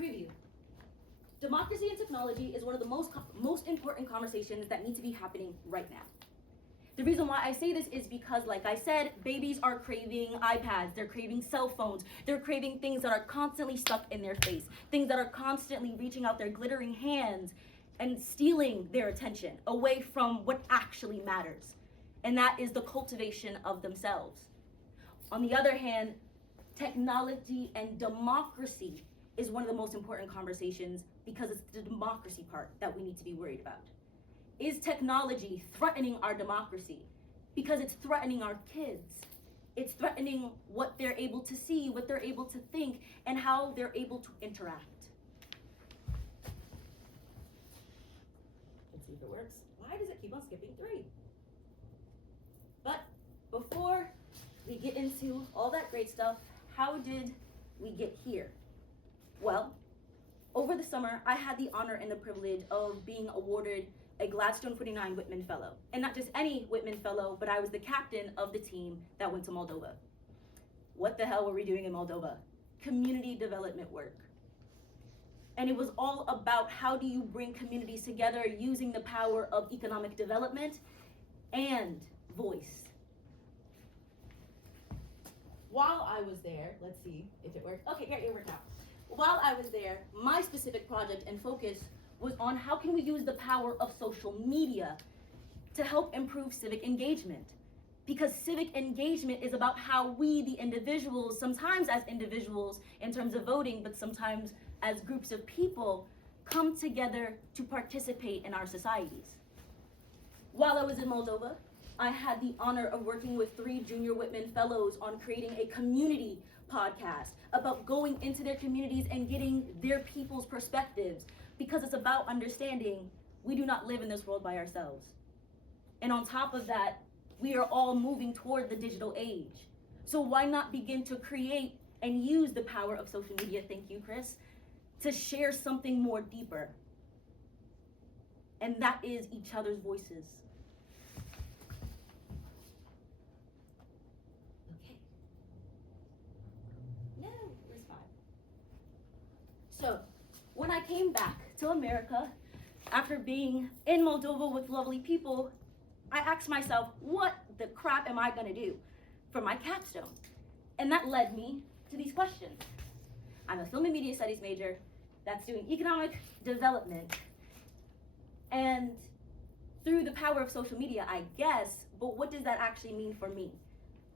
Preview. Democracy and technology is one of the most important conversations that need to be happening right now. The reason why I say this is because, like I said, babies are craving iPads, they're craving cell phones, they're craving things that are constantly stuck in their face, things that are constantly reaching out their glittering hands and stealing their attention away from what actually matters, and that is the cultivation of themselves. On the other hand, technology and democracy is one of the most important conversations because it's the democracy part that we need to be worried about. Is technology threatening our democracy? Because it's threatening our kids. It's threatening what they're able to see, what they're able to think, and how they're able to interact. Let's see if it works. Why does it keep on skipping 3? But before we get into all that great stuff, how did we get here? Well, over the summer, I had the honor and the privilege of being awarded a Gladstone 49 Whitman Fellow. And not just any Whitman Fellow, but I was the captain of the team that went to Moldova. What the hell were we doing in Moldova? Community development work. And it was all about how do you bring communities together using the power of economic development and voice. While I was there, let's see if it worked. Okay, yeah, it worked out. While I was there, my specific project and focus was on how can we use the power of social media to help improve civic engagement. Because civic engagement is about how we, the individuals, sometimes as individuals in terms of voting, but sometimes as groups of people, come together to participate in our societies. While I was in Moldova, I had the honor of working with 3 Junior Whitman Fellows on creating a community podcast about going into their communities and getting their people's perspectives, because it's about understanding we do not live in this world by ourselves. And on top of that, we are all moving toward the digital age. So why not begin to create and use the power of social media, thank you, Chris, to share something more deeper. And that is each other's voices. Okay. No, where's 5? So, when I came back to America, after being in Moldova with lovely people, I asked myself, what the crap am I gonna do for my capstone? And that led me to these questions. I'm a film and media studies major that's doing economic development. And through the power of social media, I guess, but what does that actually mean for me?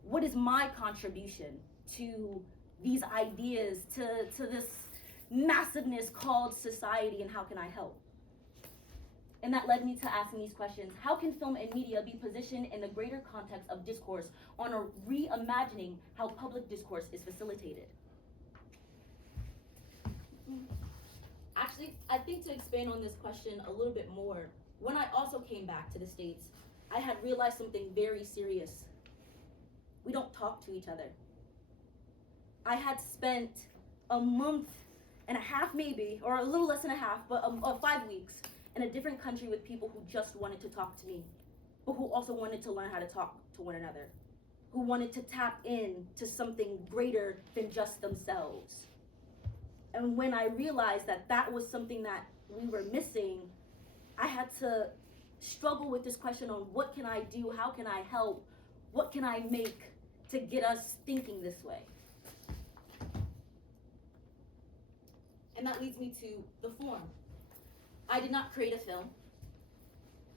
What is my contribution to these ideas, to this massiveness called society, and how can I help? And that led me to asking these questions. How can film and media be positioned in the greater context of discourse on a reimagining how public discourse is facilitated? Actually, I think to expand on this question a little bit more, when I also came back to the States, I had realized something very serious. We don't talk to each other. I had spent a month and a half maybe, or a little less than a half, but 5 weeks in a different country with people who just wanted to talk to me, but who also wanted to learn how to talk to one another, who wanted to tap in to something greater than just themselves. And when I realized that that was something that we were missing, I had to struggle with this question on what can I do, how can I help, what can I make to get us thinking this way? And that leads me to the form. I did not create a film.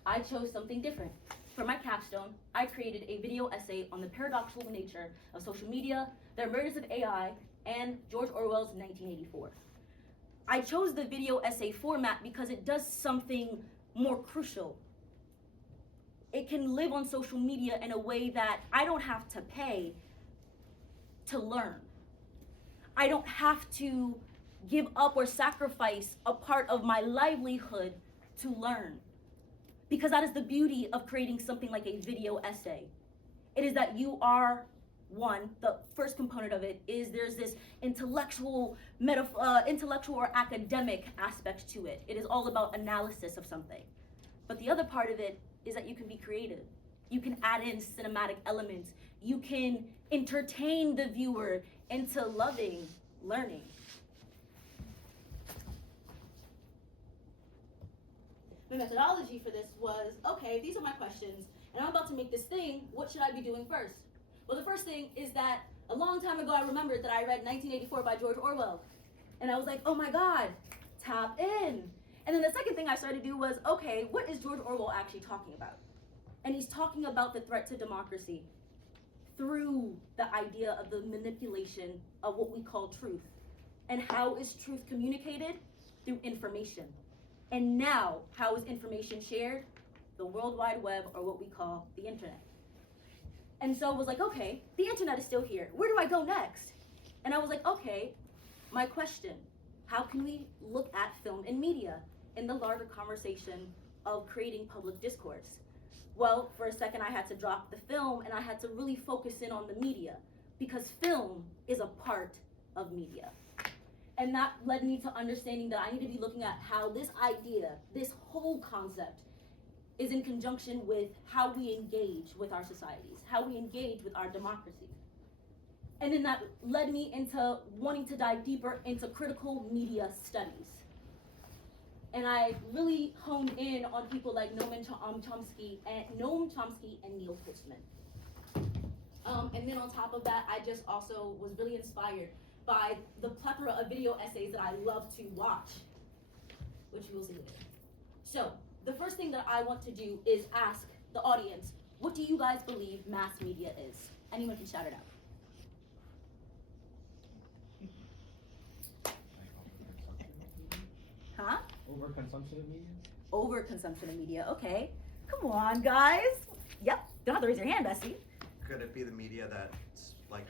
I chose something different. For my capstone, I created a video essay on the paradoxical nature of social media, the emergence of AI, and George Orwell's 1984. I chose the video essay format because it does something more crucial. It can live on social media in a way that I don't have to pay to learn. I don't have to give up or sacrifice a part of my livelihood to learn. Because that is the beauty of creating something like a video essay. It is that you are one, the first component of it is there's this intellectual or academic aspect to it. It is all about analysis of something. But the other part of it is that you can be creative. You can add in cinematic elements. You can entertain the viewer into loving learning. My methodology for this was, okay, these are my questions, and I'm about to make this thing, what should I be doing first? Well, the first thing is that a long time ago I remembered that I read 1984 by George Orwell. And I was like, oh my God, tap in. And then the second thing I started to do was, okay, what is George Orwell actually talking about? And he's talking about the threat to democracy through the idea of the manipulation of what we call truth. And how is truth communicated? Through information. And now, how is information shared? The World Wide Web, or what we call the internet. And so I was like, okay, the internet is still here. Where do I go next? And I was like, okay, my question, how can we look at film and media in the larger conversation of creating public discourse? Well, for a second I had to drop the film and I had to really focus in on the media, because film is a part of media. And that led me to understanding that I need to be looking at how this idea, this whole concept, is in conjunction with how we engage with our societies, how we engage with our democracy. And then that led me into wanting to dive deeper into critical media studies. And I really honed in on people like Noam Chomsky and Neil Postman. And then on top of that, I just also was really inspired by the plethora of video essays that I love to watch, which you will see later. So, the first thing that I want to do is ask the audience, what do you guys believe mass media is? Anyone can shout it out. Huh? Overconsumption of media? Overconsumption of media, okay. Come on, guys. Yep, don't have to raise your hand, Bessie. Could it be the media that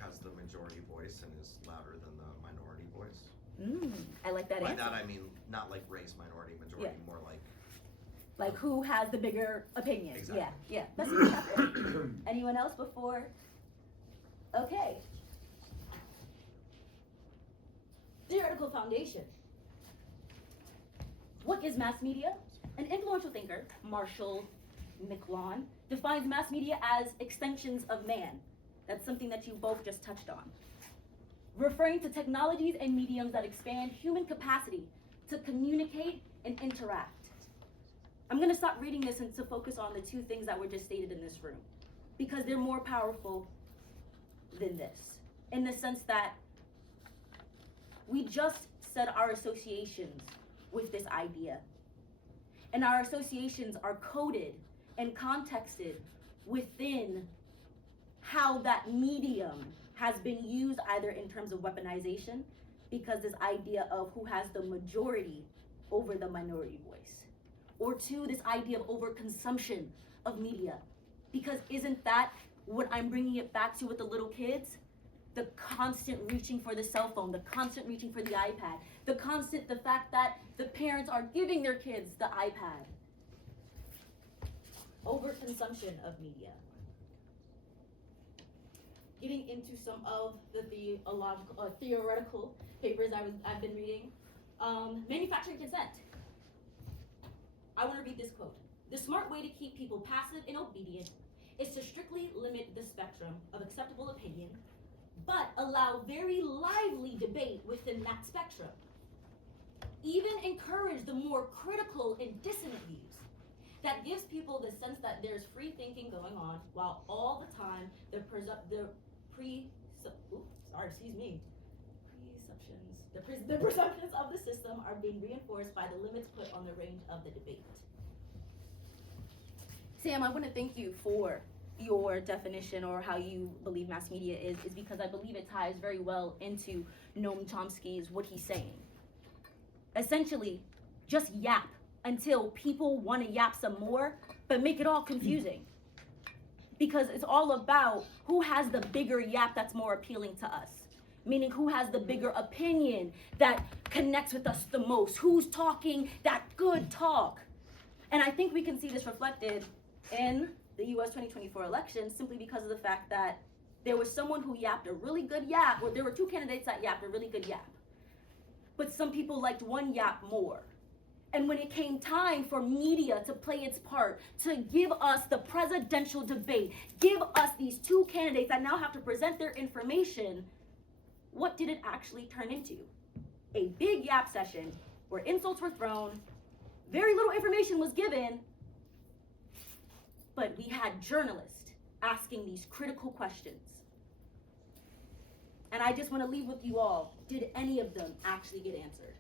has the majority voice and is louder than the minority voice? I like that By answer. that I mean not like race, minority, majority, Yeah. more like who has the bigger opinion. Exactly. Yeah. Bessie, you have it. Anyone else before? Okay. Theoretical foundation. What is mass media? An influential thinker, Marshall McLuhan, defines mass media as extensions of man. That's something that you both just touched on. Referring to technologies and mediums that expand human capacity to communicate and interact. I'm gonna stop reading this and to focus on the two things that were just stated in this room, because they're more powerful than this, in the sense that we just said our associations with this idea. And our associations are coded and contexted within how that medium has been used, either in terms of weaponization, because this idea of who has the majority over the minority voice, or two, this idea of overconsumption of media, because isn't that what I'm bringing it back to with the little kids? The constant reaching for the cell phone, the constant reaching for the iPad, the fact that the parents are giving their kids the iPad. Overconsumption of media. Getting into some of the theoretical papers I've been reading. Manufacturing consent. I want to read this quote. The smart way to keep people passive and obedient is to strictly limit the spectrum of acceptable opinion, but allow very lively debate within that spectrum. Even encourage the more critical and dissonant views. That gives people the sense that there's free thinking going on, while all the time the presumptions of the system are being reinforced by the limits put on the range of the debate. Sam, I want to thank you for your definition, or how you believe mass media is because I believe it ties very well into Noam Chomsky's what he's saying. Essentially, just yap until people want to yap some more, but make it all confusing. Because it's all about who has the bigger yap that's more appealing to us. Meaning who has the bigger opinion that connects with us the most, who's talking that good talk. And I think we can see this reflected in the US 2024 election, simply because of the fact that there was someone who yapped a really good yap, or there were two candidates that yapped a really good yap. But some people liked one yap more. And when it came time for media to play its part, to give us the presidential debate, give us these two candidates that now have to present their information, what did it actually turn into? A big yap session where insults were thrown, Very little information was given, but we had journalists asking these critical questions. And I just want to leave with you all, did any of them actually get answered?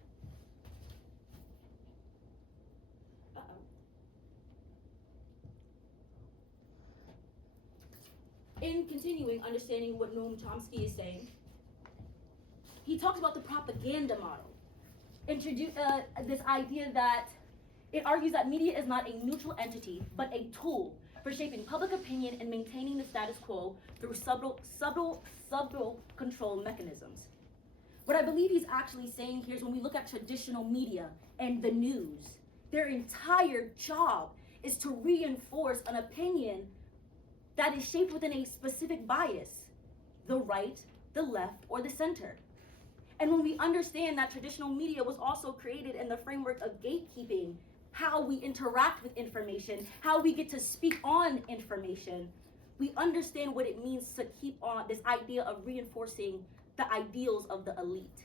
In continuing understanding what Noam Chomsky is saying, he talks about the propaganda model. This idea that it argues that media is not a neutral entity, but a tool for shaping public opinion and maintaining the status quo through subtle control mechanisms. What I believe he's actually saying here is when we look at traditional media and the news, their entire job is to reinforce an opinion that is shaped within a specific bias, the right, the left, or the center. And when we understand that traditional media was also created in the framework of gatekeeping, how we interact with information, how we get to speak on information, we understand what it means to keep on this idea of reinforcing the ideals of the elite.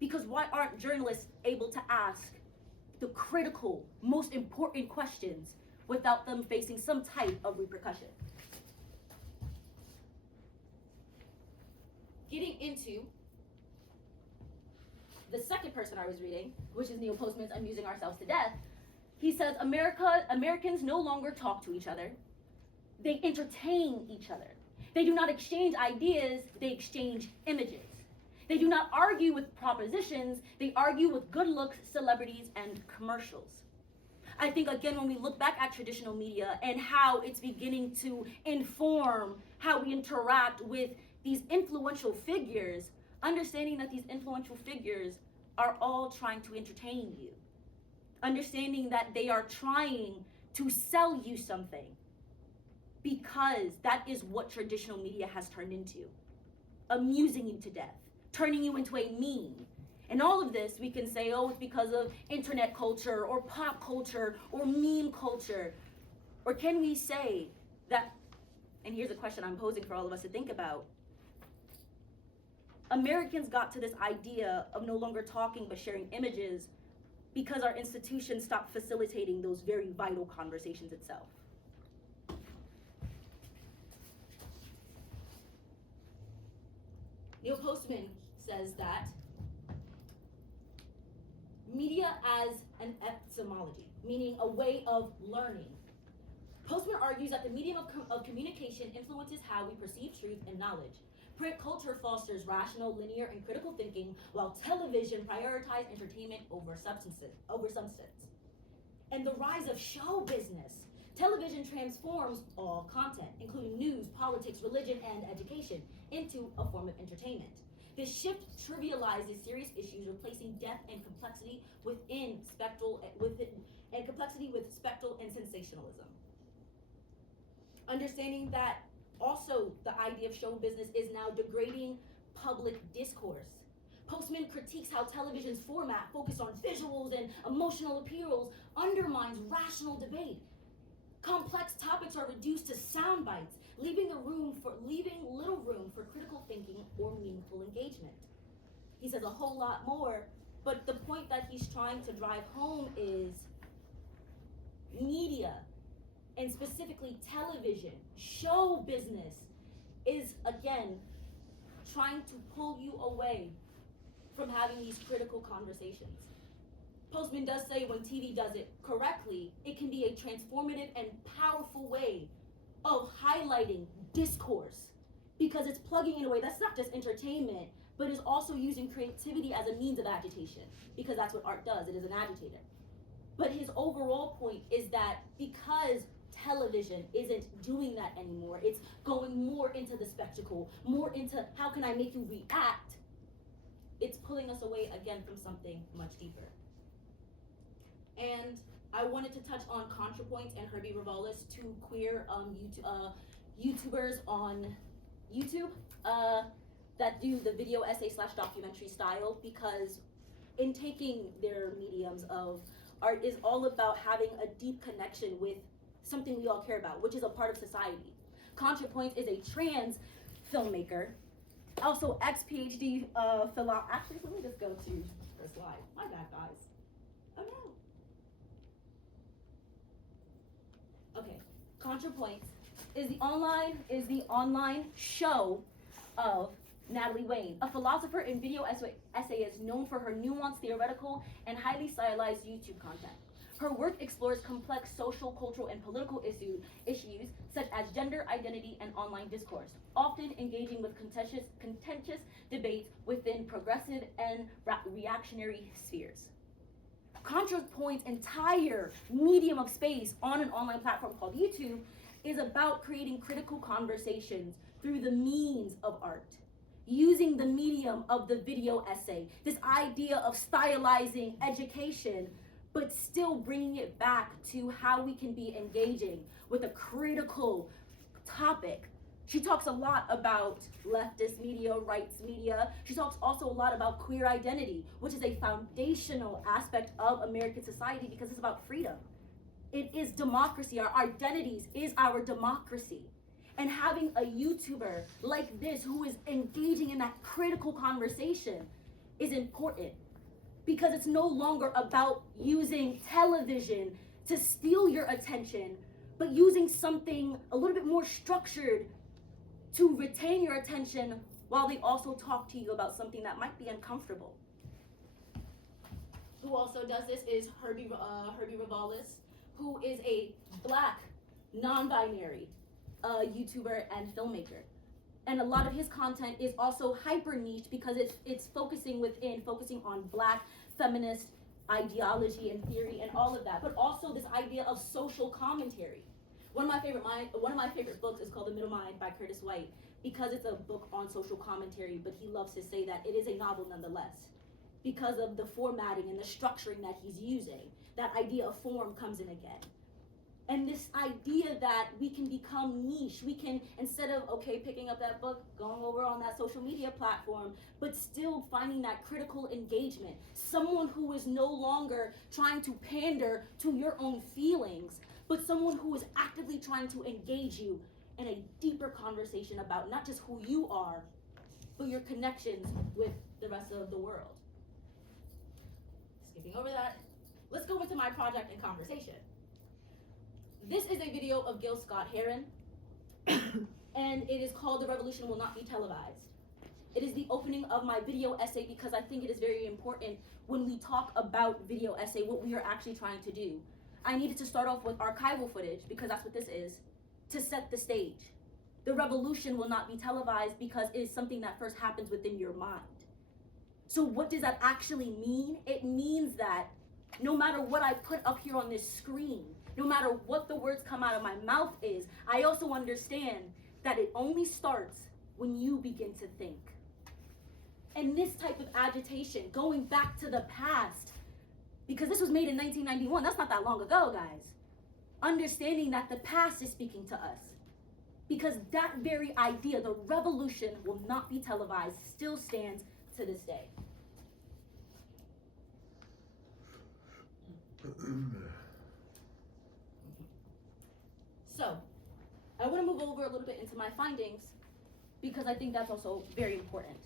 Because why aren't journalists able to ask the critical, most important questions without them facing some type of repercussion? Getting into the second person I was reading, which is Neil Postman's Amusing Ourselves to Death, he says Americans no longer talk to each other. They entertain each other. They do not exchange ideas, they exchange images. They do not argue with propositions, they argue with good looks, celebrities, and commercials. I think, again, when we look back at traditional media and how it's beginning to inform how we interact with these influential figures, understanding that these influential figures are all trying to entertain you. Understanding that they are trying to sell you something, because that is what traditional media has turned into. Amusing you to death, turning you into a meme. And all of this, we can say, oh, it's because of internet culture or pop culture or meme culture. Or can we say that, and here's a question I'm posing for all of us to think about, Americans got to this idea of no longer talking but sharing images because our institutions stopped facilitating those very vital conversations itself. Neil Postman says that media as an epistemology, meaning a way of learning. Postman argues that the medium of communication influences how we perceive truth and knowledge. Print culture fosters rational, linear, and critical thinking, while television prioritizes entertainment over substance. And the rise of show business. Television transforms all content, including news, politics, religion, and education, into a form of entertainment. This shift trivializes serious issues, replacing depth and complexity with spectral and sensationalism. Understanding that also the idea of show business is now degrading public discourse. Postman critiques how television's format, focused on visuals and emotional appeals, undermines rational debate. Complex topics are reduced to sound bites, leaving little room for critical thinking or meaningful engagement. He says a whole lot more, but the point that he's trying to drive home is media, and specifically television, show business, is again trying to pull you away from having these critical conversations. Postman does say when TV does it correctly, it can be a transformative and powerful way of highlighting discourse, because it's plugging in a way that's not just entertainment, but is also using creativity as a means of agitation, because that's what art does, it is an agitator. But his overall point is that because television isn't doing that anymore, it's going more into the spectacle, more into how can I make you react, it's pulling us away again from something much deeper. And I wanted to touch on ContraPoints and Herbie Revalis, two queer YouTubers on YouTube that do the video essay / documentary style, because in taking their mediums of art is all about having a deep connection with something we all care about, which is a part of society. ContraPoints is a trans filmmaker, also ex-PhD actually, let me just go to the slide. My bad, guys. Oh no. ContraPoints is the online show of Natalie Wayne, a philosopher and video essayist known for her nuanced, theoretical, and highly stylized YouTube content. Her work explores complex social, cultural, and political issues such as gender identity and online discourse, often engaging with contentious debates within progressive and reactionary spheres. ContraPoint's entire medium of space on an online platform called YouTube is about creating critical conversations through the means of art, using the medium of the video essay, this idea of stylizing education, but still bringing it back to how we can be engaging with a critical topic. She talks a lot about leftist media, rights media. She talks also a lot about queer identity, which is a foundational aspect of American society because it's about freedom. It is democracy. Our identities is our democracy. And having a YouTuber like this who is engaging in that critical conversation is important because it's no longer about using television to steal your attention, but using something a little bit more structured to retain your attention while they also talk to you about something that might be uncomfortable. Who also does this is Herbie Revalis, who is a Black, non-binary YouTuber and filmmaker. And a lot of his content is also hyper niche because it's focusing on Black feminist ideology and theory and all of that, but also this idea of social commentary. One of my favorite books is called The Middle Mind by Curtis White because it's a book on social commentary, but he loves to say that it is a novel nonetheless because of the formatting and the structuring that he's using. That idea of form comes in again. And this idea that we can become niche, we can, instead of, picking up that book, going over on that social media platform, but still finding that critical engagement. Someone who is no longer trying to pander to your own feelings, but someone who is actively trying to engage you in a deeper conversation about not just who you are, but your connections with the rest of the world. Skipping over that, let's go into my project and conversation. This is a video of Gil Scott-Heron, and it is called The Revolution Will Not Be Televised. It is the opening of my video essay because I think it is very important when we talk about video essay, what we are actually trying to do. I needed to start off with archival footage, because that's what this is, to set the stage. The revolution will not be televised because it is something that first happens within your mind. So what does that actually mean? It means that no matter what I put up here on this screen, no matter what the words come out of my mouth is, I also understand that it only starts when you begin to think. And this type of agitation, going back to the past, because this was made in 1991, that's not that long ago, guys. Understanding that the past is speaking to us. Because that very idea, the revolution will not be televised, still stands to this day. So, I want to move over a little bit into my findings because I think that's also very important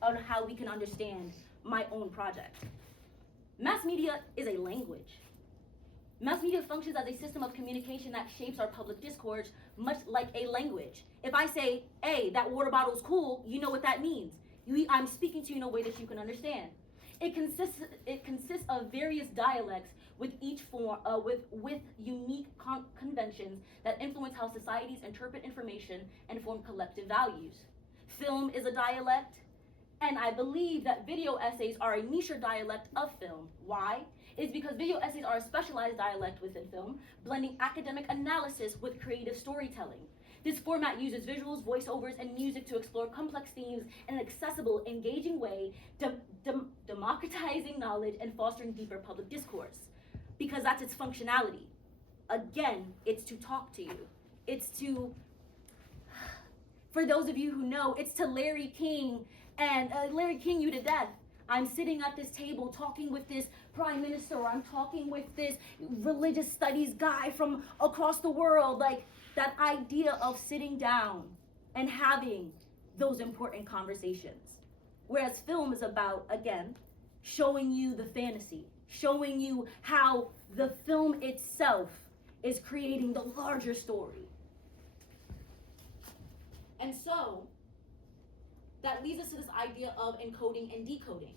on how we can understand my own project. Mass media is a language. Mass media functions as a system of communication that shapes our public discourse, much like a language. If I say, hey, that water bottle is cool, you know what that means. I'm speaking to you in a way that you can understand. It consists of various dialects with each form, with unique conventions that influence how societies interpret information and form collective values. Film is a dialect, and I believe that video essays are a niche dialect of film. Why? It's because video essays are a specialized dialect within film, blending academic analysis with creative storytelling. This format uses visuals, voiceovers, and music to explore complex themes in an accessible, engaging way, democratizing knowledge and fostering deeper public discourse. Because that's its functionality. Again, it's to talk to you. It's to, for those of you who know, it's to Larry King and Larry King you to death. I'm sitting at this table talking with this prime minister, or I'm talking with this religious studies guy from across the world. Like, that idea of sitting down and having those important conversations. Whereas film is about, again, showing you the fantasy, showing you how the film itself is creating the larger story. And so, that leads us to this idea of encoding and decoding.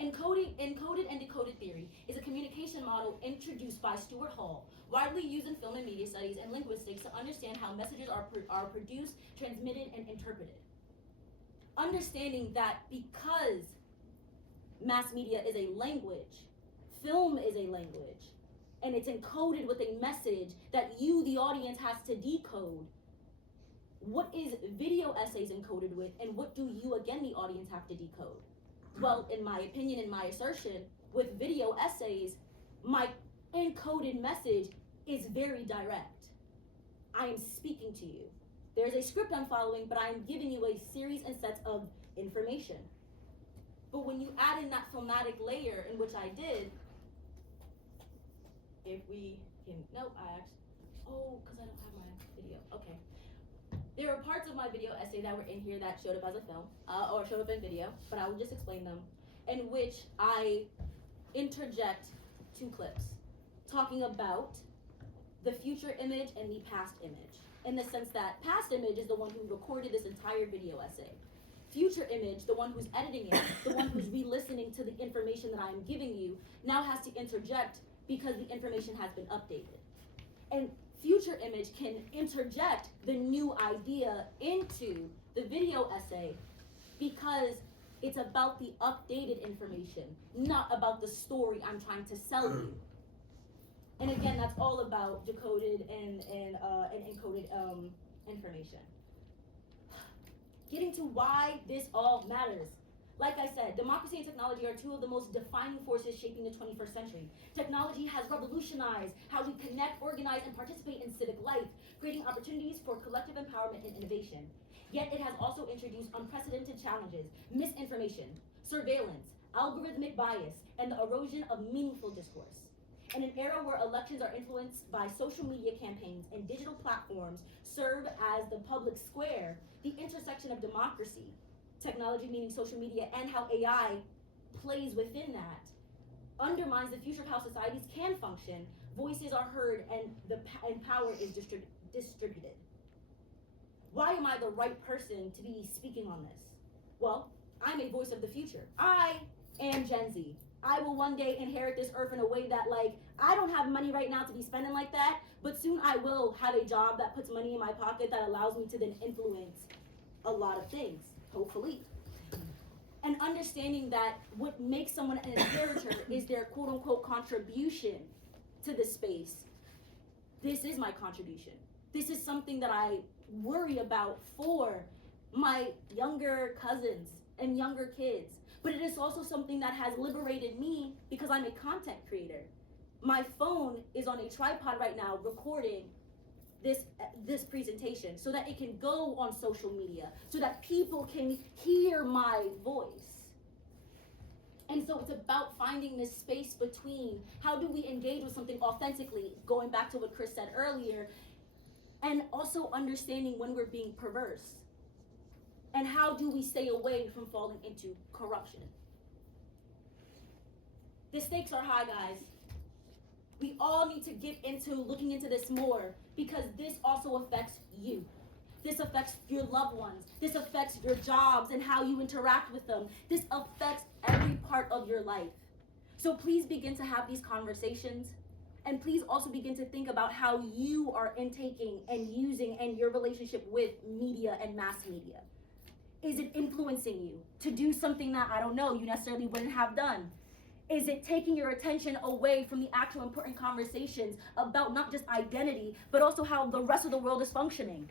Encoded and decoded theory is a communication model introduced by Stuart Hall, widely used in film and media studies and linguistics to understand how messages are produced, transmitted, and interpreted. Understanding that because mass media is a language, film is a language, and it's encoded with a message that you, the audience, has to decode. What is video essays encoded with, and what do you, again, the audience, have to decode? Well, in my opinion, in my assertion, with video essays, my encoded message is very direct. I am speaking to you. There's a script I'm following, but I'm giving you a series and sets of information. But when you add in that filmatic layer, in which I did, if we can, nope, because I don't have my video, okay. There were parts of my video essay that were in here that showed up as a film, or showed up in video, but I will just explain them, in which I interject 2 clips, talking about the future image and the past image, in the sense that past image is the one who recorded this entire video essay. Future image, the one who's editing it, the one who's re-listening to the information that I'm giving you, now has to interject because the information has been updated. And future image can interject the new idea into the video essay because it's about the updated information, not about the story I'm trying to sell you. And again, that's all about decoded and encoded information. Getting to why this all matters. Like I said, democracy and technology are 2 of the most defining forces shaping the 21st century. Technology has revolutionized how we connect, organize, and participate in civic life, creating opportunities for collective empowerment and innovation. Yet it has also introduced unprecedented challenges: misinformation, surveillance, algorithmic bias, and the erosion of meaningful discourse. In an era where elections are influenced by social media campaigns and digital platforms serve as the public square, the intersection of democracy, technology meaning social media, and how AI plays within that, undermines the future of how societies can function. Voices are heard and power is distributed. Why am I the right person to be speaking on this? Well, I'm a voice of the future. I am Gen Z. I will one day inherit this earth in a way that, I don't have money right now to be spending like that, but soon I will have a job that puts money in my pocket that allows me to then influence a lot of things, hopefully. And understanding that what makes someone an inheritor is their quote-unquote contribution to the space. This is my contribution. This is something that I worry about for my younger cousins and younger kids. But it is also something that has liberated me because I'm a content creator. My phone is on a tripod right now recording this presentation so that it can go on social media, so that people can hear my voice. And so it's about finding this space between how do we engage with something authentically, going back to what Chris said earlier, and also understanding when we're being perverse. And how do we stay away from falling into corruption? The stakes are high, guys. We all need to get into looking into this more because this also affects you. This affects your loved ones. This affects your jobs and how you interact with them. This affects every part of your life. So please begin to have these conversations, and please also begin to think about how you are intaking and using and your relationship with media and mass media. Is it influencing you to do something that, I don't know, you necessarily wouldn't have done? Is it taking your attention away from the actual important conversations about not just identity, but also how the rest of the world is functioning?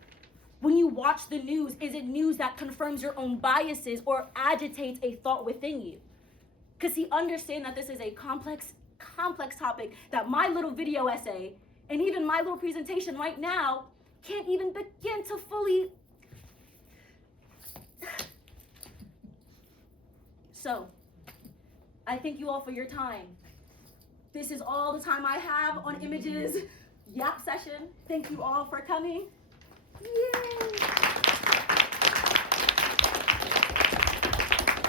When you watch the news, is it news that confirms your own biases or agitates a thought within you? Because understand that this is a complex topic that my little video essay and even my little presentation right now can't even begin to fully. So, I thank you all for your time. This is all the time I have on Images Yap session. Thank you all for coming. Yay!